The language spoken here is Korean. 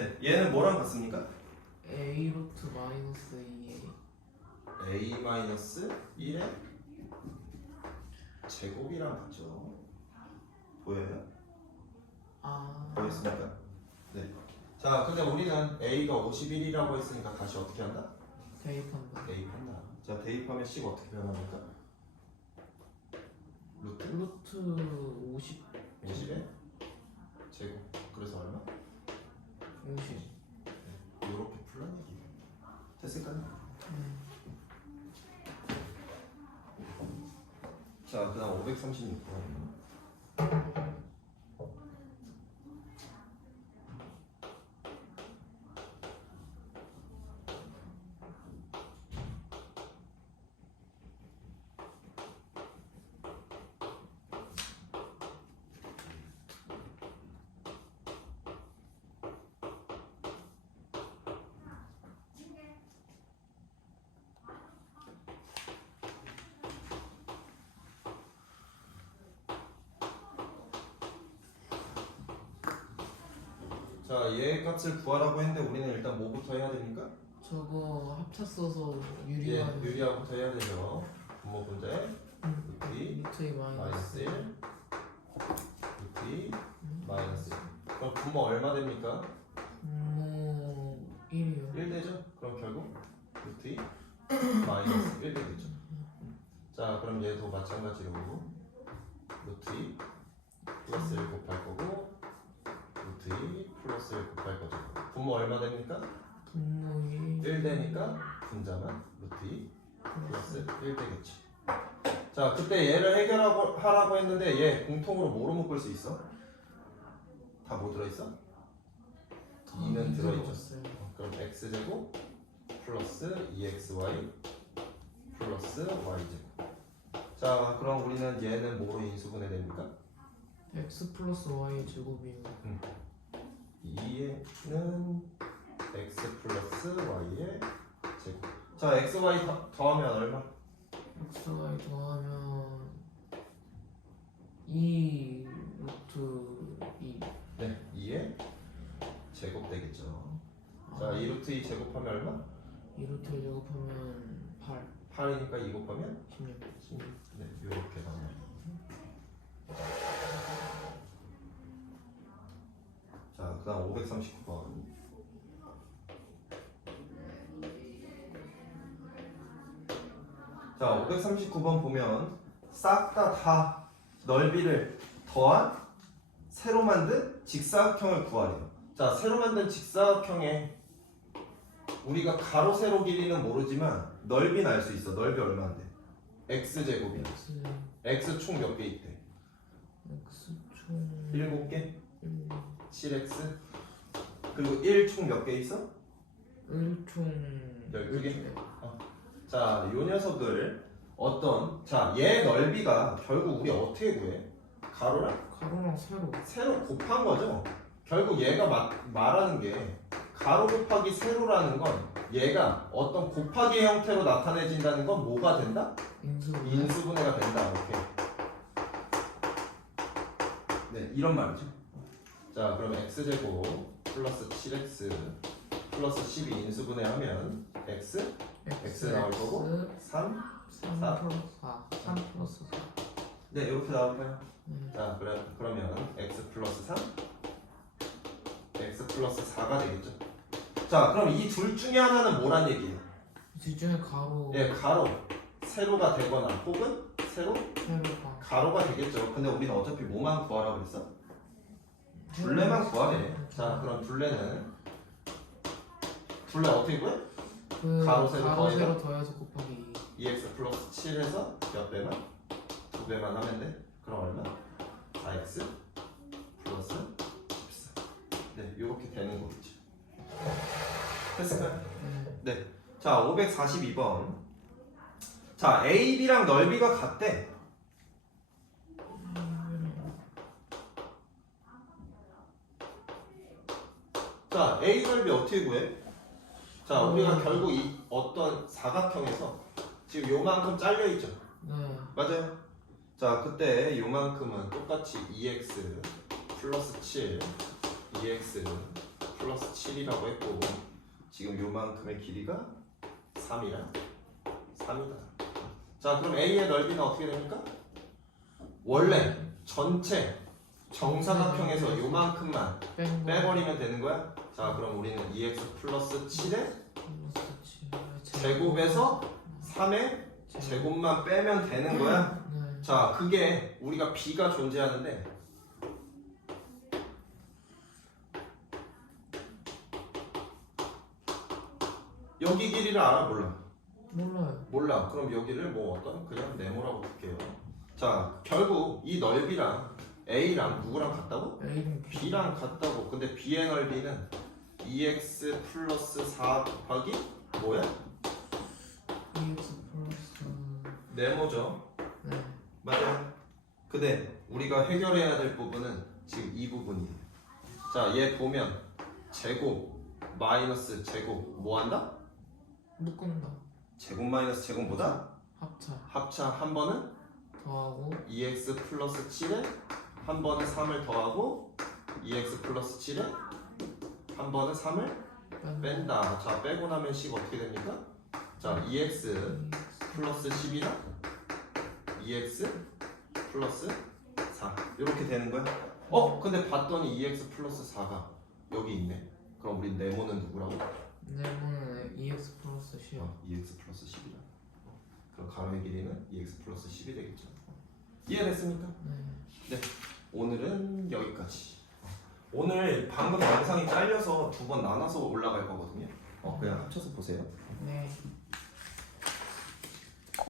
네, 얘는 뭐랑 같습니까? A 루트 마이너스 2A a 마이너스 1의 제곱이랑 같죠. 보여요? 아 보였습니까? 네. 자, 근데 우리는 a가 51이라고 했으니까 다시 어떻게 한다? 대입한다 대입한다. 자, 대입하면 c가 어떻게 변합니까? 루트 루트 50 50의 제곱. 자, 그 다음 536번. 자, 얘 값을 구하라고 했는데 우리는 일단 뭐부터 해야 됩니까? 저거 합차 써서 예, 유리화 유리화부터 해야 되죠. 분모 분자 루트 2 루트 2 마이너스 마이너스 1 루트 2 마이너스 1 그럼 분모 얼마 됩니까? 분모 1이요 1 되죠? 그럼 결국 루트 2 마이너스 1 되겠죠. 자, 그럼 얘도 마찬가지로 루트 2 플러스 1 곱할 거고 루트 2 플러스 1 곱할 거죠. 분모 얼마 됩니까? 분모 1 1 되니까 분자만 루트 2 플러스 1 되겠지. 자, 그때 얘를 해결하고 하라고 했는데 얘 공통으로 뭐로 묶을 수 있어? 다 뭐 들어있어? 2는 들어있죠. 어, 그럼 x 제곱 플러스 2xy 플러스 y 제곱. 자, 그럼 우리는 얘는 뭐로 인수분해 됩니까? x 플러스 y 제곱이요 2는 x 플러스 y의 제곱. 자, x, y 더, 더하면 얼마? x y 더하면 2 루트 2 네, 2의 제곱 되겠죠. 자, 아, 2 루트 2 제곱하면 얼마? 2 루트 1 제곱하면 8 8이니까 2 곱하면 16 16. 네. 자, 그다 539번. 자, 539번 보면 싹 다 다 넓이를 더한 새로 만든 직사각형을 구하래요. 자, 새로 만든 직사각형에 우리가 가로 세로 길이는 모르지만 넓이는 알 수 있어. 넓이 얼마인데? x 제곱이야. x 총 몇 개 있대? x 총 7개? 1, 7x? 그리고 1총 몇 개 있어? 1총 12개? 자, 요 녀석을 어떤 자, 얘 넓이가 결국 우리 어떻게 구해? 가로랑 가로랑 세로 세로 곱한 거죠. 결국 얘가 마, 말하는 게 가로 곱하기 세로라는 건 얘가 어떤 곱하기 형태로 나타내진다는 건 뭐가 된다? 인수 인수분해가 된다. 오케이. 네, 이런 말이죠. 자, 그럼 x 제곱 플러스 7x 플러스 12 인수분해 하면 x x 나올 거고 3. 3 사. 플러스 4 3 플러스 4 네, 이렇게 나올까요? 네. 자, 그래, 그러면 x 플러스 3 x 플러스 4가 되겠죠. 자, 그럼 이 둘 중에 하나는 뭐란 얘기예요? 둘 중에 가로 예, 가로 세로가 되거나 혹은 세로 세로가 가로가 되겠죠. 근데 우리는 어차피 뭐만 구하라고 그랬어? 둘레만 구하래. 자, 그럼 둘레는 둘레 어떻게 구해? 그 가로, 세로 가로 더해서? 세로 더해서 곱하기 2x 플러스 7에서 몇 배만? 두 배만 하면 돼. 그럼 얼마? 4x 플러스 14. 네, 이렇게 되는 거겠지. 됐을까요? 네. 네. 자, 542번. 자, A, B랑 넓이가 같대. 자, A 넓이 어떻게 구해? 자, 우리가 음. 결국 이 어떤 사각형에서 지금 요만큼 잘려 있죠. 네. 맞아요. 자, 그때 요만큼은 똑같이 2x 플러스 7, 2x 플러스 7이라고 했고 지금 요만큼의 길이가 3이라 3이다. 자 그럼 A의 넓이는 어떻게 됩니까? 원래 전체 정사각형에서 요만큼만 뺀 거. 빼버리면 되는 거야. 자 그럼 우리는 2x 플러스 7의 플러스 칠, 제곱에서 3의 제곱만 빼면 되는 거야. 네. 자 그게 우리가 b가 존재하는데 여기 길이를 알아 몰라 몰라요. 몰라 그럼 여기를 뭐 어떤 그냥 네모라고 볼게요 자 결국 이 넓이랑 a랑 누구랑 같다고? A는 b랑 같다고 근데 b의 넓이는 2x 플러스 4 곱하기 뭐야? EX 플러스 네모죠 네. 맞아요. 근데 우리가 해결해야 될 부분은 지금 이 부분이에요. 자, 얘 보면 제곱 마이너스 제곱 뭐 한다? 묶은다. 제곱 마이너스 제곱보다 합차 합차 한 번은 더하고 2x 플러스 7에 한 번은 3을 더하고 2x 플러스 7에 한 번은 3을 뺀 뺀다. 자, 빼고 나면 식 어떻게 됩니까? 자, 2x 플러스 10이랑 2x 플러스 4 이렇게 되는 거야. 어? 근데 봤더니 2x 플러스 4가 여기 있네. 그럼 우리 네모는 누구라고? 네모는 EX 플러스 10. 어, 2x 플러스 10이라. 그럼 가로의 길이는 2x 플러스 10이 되겠죠. 이해됐습니까? 네. 오늘은 여기까지. 오늘 방금 영상이 잘려서 두 번 나눠서 올라갈 거거든요. 어, 그냥 합쳐서 보세요. 네.